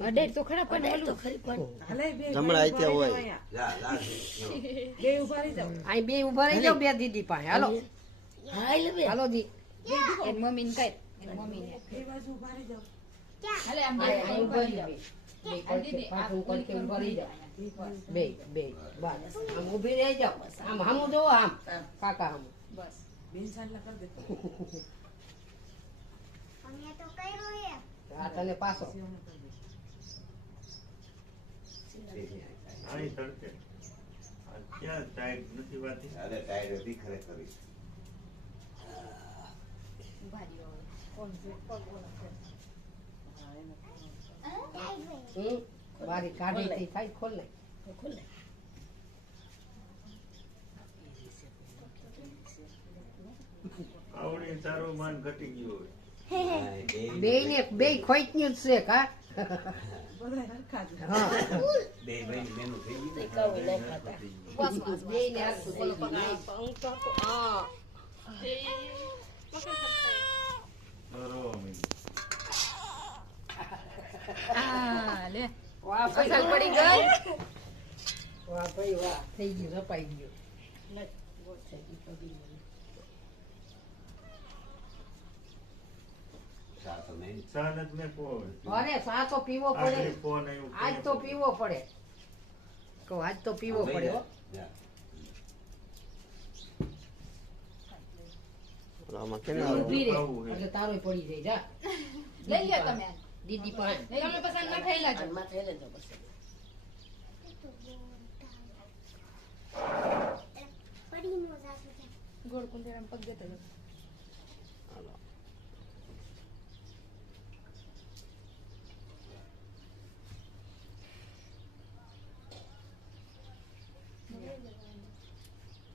અડેર તો ખરા પણ ઓલું જમણા આઈતે હોય અહીં બે ઉભા રહી જાવ બે દીદી પાસે હાલો હાલો દી એન મમ્મી ને કઈ એન મમ્મી ને હાલે આમ અહીં ઉભા રહી જાવ બે બે બસ આમ ઉભી રહી જાવ આમ હામું જોવો આમ કાકા હામું બસ આ તને પાછો આની તડકે આ ક્યાં ટાઈટ નથી વાતી મારી કાઢી થાય ખોલ ને આવડી તારું માન ઘટી ગયું હોય બે ને બે ખોઈટનું જ છે કા બે ને હાથું બોલો લે વાહ પસંદ પડી ગઈ વાહ ભાઈ વાહ થઈ ગયું રપાઈ ગયું ચા નથી મેં પો અરે સા તો પીવો પડે ફોન આવ્યો આજ તો પીવો પડે કહો આજ તો પીવો પડે હો આમાં કેને ઊભી રે એટલે તારોય પડી જાય જા લઈ લ્યો તમે દીદી પાસે તમે પસંદ ના થઈ લાજો ગોળ કુંદેરામ પગ દેતા